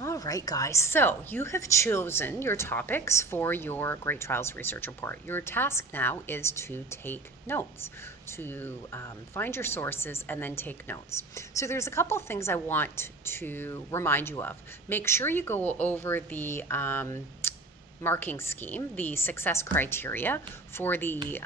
All right, guys. So you have chosen your topics for your Great Trials Research Report. Your task now is to take notes, to find your sources and then take notes. So there's a couple things I want to remind you of. Make sure you go over the marking scheme, the success criteria for the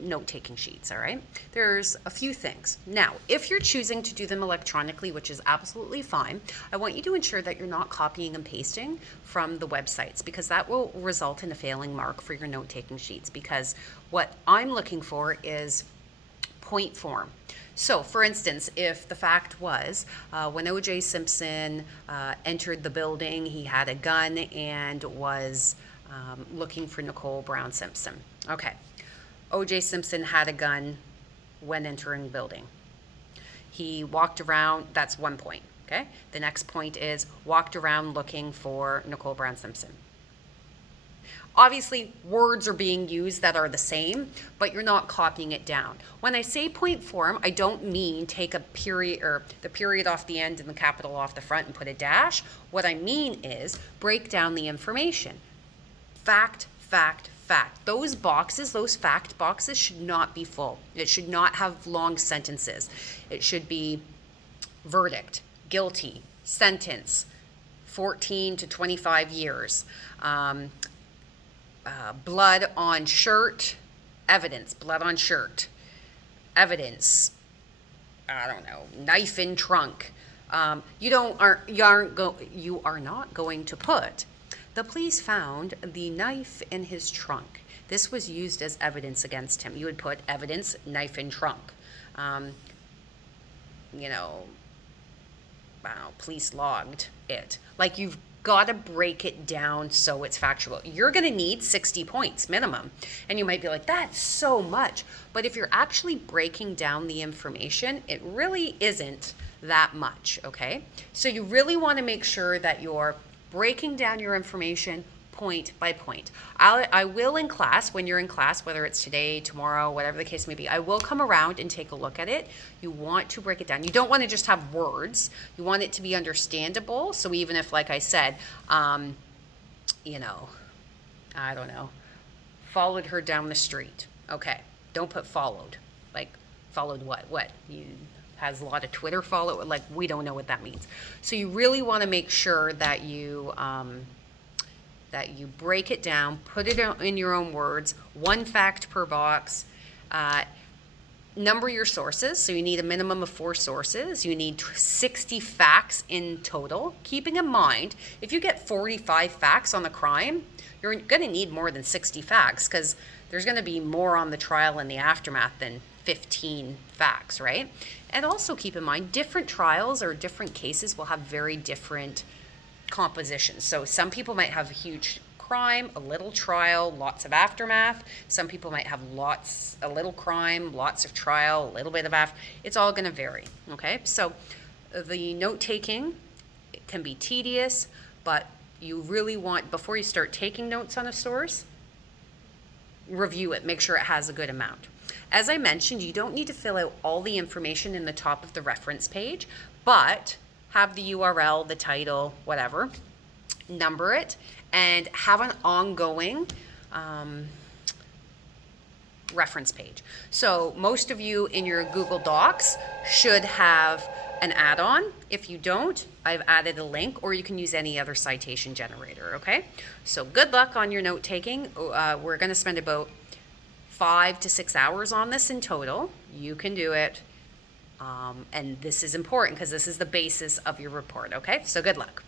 note-taking sheets, all right? There's a few things. Now, if you're choosing to do them electronically, which is absolutely fine, I want you to ensure that you're not copying and pasting from the websites, because that will result in a failing mark for your note-taking sheets, because what I'm looking for is point form. So, for instance, if the fact was when O.J. Simpson entered the building, he had a gun and was looking for Nicole Brown Simpson. Okay, O.J. Simpson had a gun when entering the building. He walked around, that's one point, okay? The next point is walked around looking for Nicole Brown Simpson. Obviously, words are being used that are the same, but you're not copying it down. When I say point form, I don't mean take a period or the period off the end and the capital off the front and put a dash. What I mean is break down the information. Fact, fact, fact. Those boxes, those fact boxes should not be full. It should not have long sentences. It should be verdict, guilty, sentence, 14 to 25 years. Blood on shirt, evidence, blood on shirt, evidence, I don't know, knife in trunk. You are not going to put, the police found the knife in his trunk. This was used as evidence against him. You would put evidence, knife in trunk. You know, police logged it. Like, you've got to break it down so it's factual. You're going to need 60 points minimum. And you might be like, that's so much. But if you're actually breaking down the information, it really isn't that much, okay? So you really want to make sure that you're breaking down your information point by point. I will in class, when you're in class, whether it's today, tomorrow, whatever the case may be, I will come around and take a look at it. You want to break it down. You don't want to just have words. You want it to be understandable. So even if, like I said, you know, I don't know, followed her down the street. Okay, don't put followed. Like, followed what? What? You has a lot of Twitter follow. Like, we don't know what that means. So you really want to make sure that you break it down, put it in your own words, one fact per box, number your sources. So you need a minimum of 4 sources. You need 60 facts in total. Keeping in mind, if you get 45 facts on the crime, you're going to need more than 60 facts, because there's going to be more on the trial and the aftermath than 15 facts, right? And also keep in mind, different trials or different cases will have very different compositions. So some people might have a huge crime, a little trial, lots of aftermath. Some people might have a little crime, lots of trial, a little bit of it's all going to vary, okay? So the note-taking, it can be tedious, but you really want, before you start taking notes on a source, review it, make sure it has a good amount. As I mentioned, you don't need to fill out all the information in the top of the reference page, but have the URL, the title, whatever, number it, and have an ongoing reference page. So most of you in your Google Docs should have an add-on. If you don't, I've added a link, or you can use any other citation generator, okay? So good luck on your note-taking. We're going to spend about 5 to 6 hours on this in total. You can do it. And this is important because this is the basis of your report, okay? So good luck.